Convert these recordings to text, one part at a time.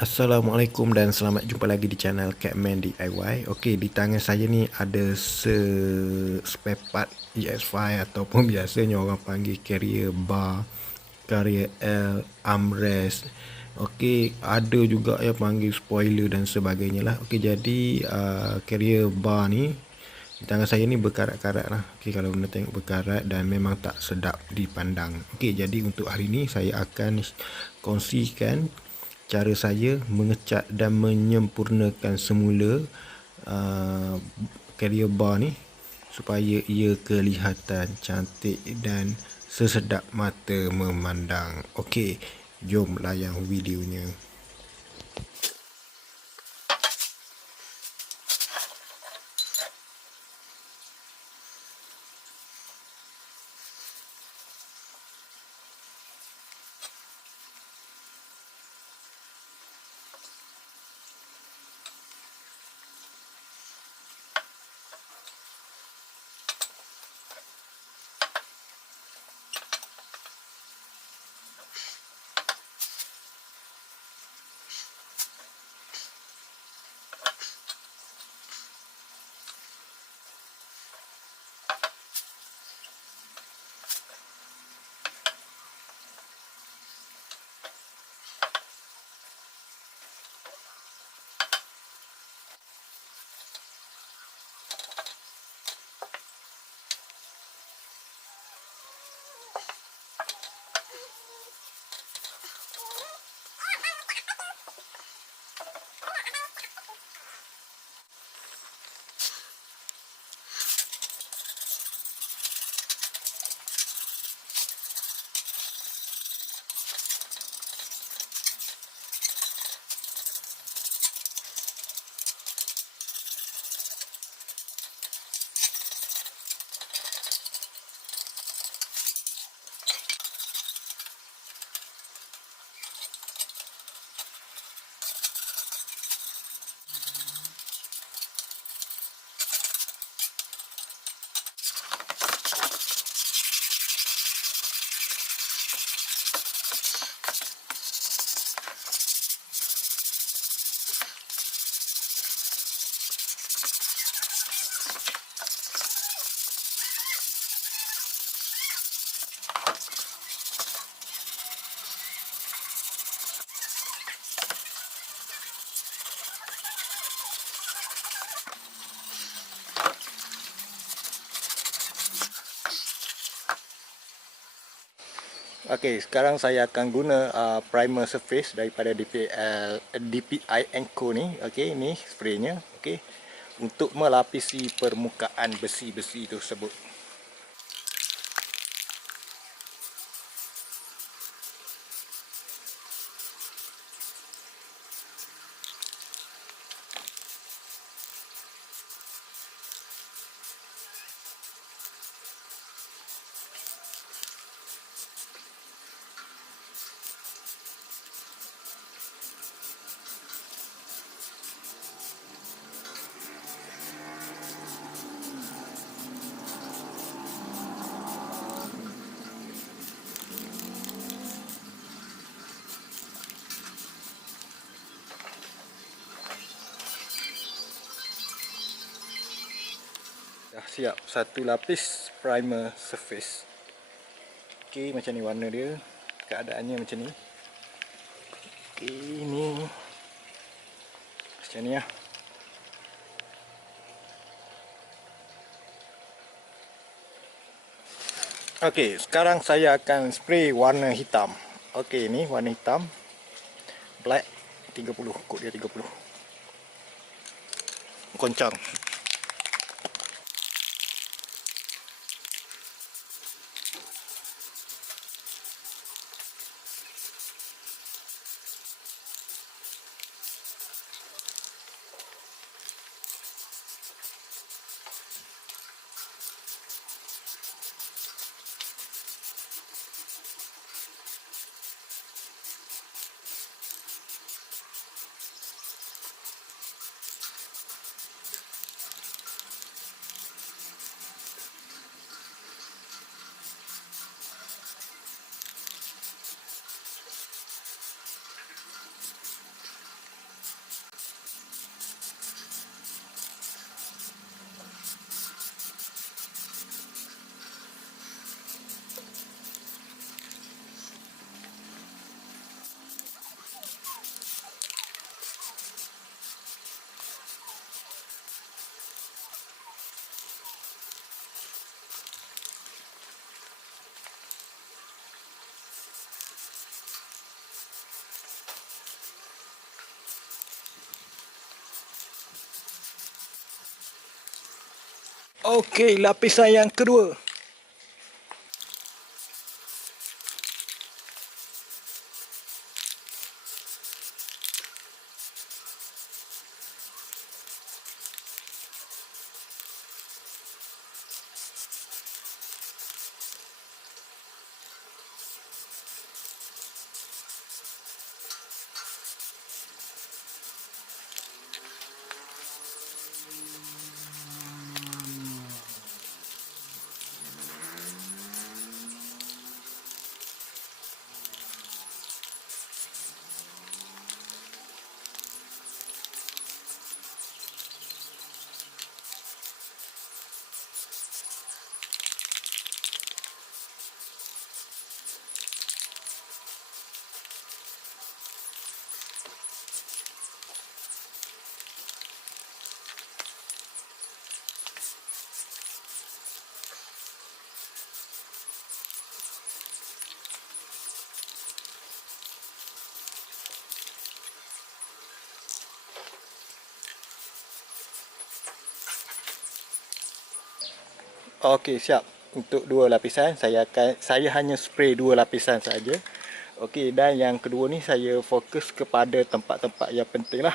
Assalamualaikum dan selamat jumpa lagi di channel Catman DIY. Okey, di tangan saya ni ada spare part EX5 ataupun biasanya orang panggil carrier bar, carrier L, armrest. Okey, ada juga yang panggil spoiler dan sebagainya lah. Okey, jadi carrier bar ni di tangan saya ni berkarat-karat lah. Okey, kalau anda tengok berkarat dan memang tak sedap dipandang. Okey, jadi untuk hari ni saya akan kongsikan cara saya mengecat dan menyempurnakan semula carrier bar ni supaya ia kelihatan cantik dan sesedap mata memandang. Okey, jom layan videonya. Okey, sekarang saya akan guna primer surface daripada DPI Co ni. Okey, ini spraynya. Okey, untuk melapisi permukaan besi-besi tersebut. Dah siap satu lapis primer surface. Okey, macam ni warna dia. Keadaannya macam ni. Okey, ni macam ni lah. Okey, sekarang saya akan spray warna hitam. Okey, ni warna hitam. Black 30, kod dia 30. Koncang. Okey, lapisan yang kedua. Okey, siap. Untuk dua lapisan, saya hanya spray dua lapisan saja. Okey, dan yang kedua ni saya fokus kepada tempat-tempat yang penting lah.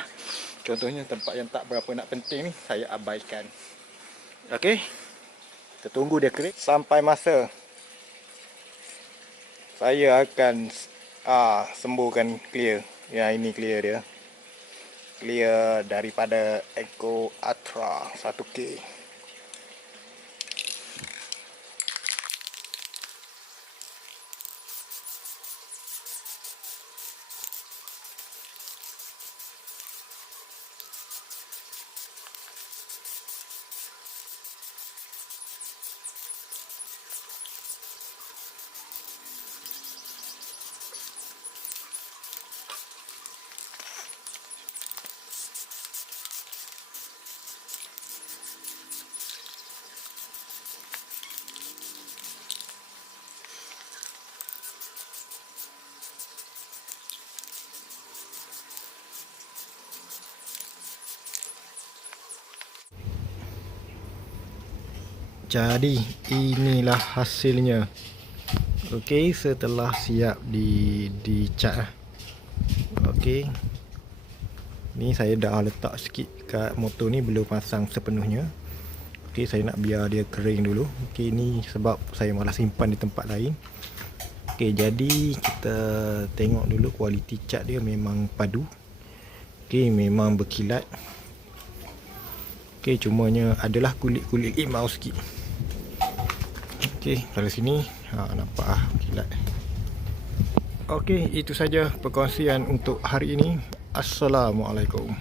Contohnya tempat yang tak berapa nak penting ni, saya abaikan. Okey, kita tunggu dia kering. Sampai masa saya akan sembuhkan clear. Ya, ini clear dia. Clear daripada Eco Ultra 1K. Jadi inilah hasilnya. Okey, setelah siap dicat. Okey. Ni saya dah letak sikit kat motor ni, belum pasang sepenuhnya. Okey, saya nak biar dia kering dulu. Okey, ni sebab saya malas simpan di tempat lain. Okey, jadi kita tengok dulu kualiti cat dia memang padu. Okey, memang berkilat. Okey, cumanya adalah kulit-kulit limau sikit. Okey, kalau sini nampak kilat. Okey, itu saja perkongsian untuk hari ini. Assalamualaikum.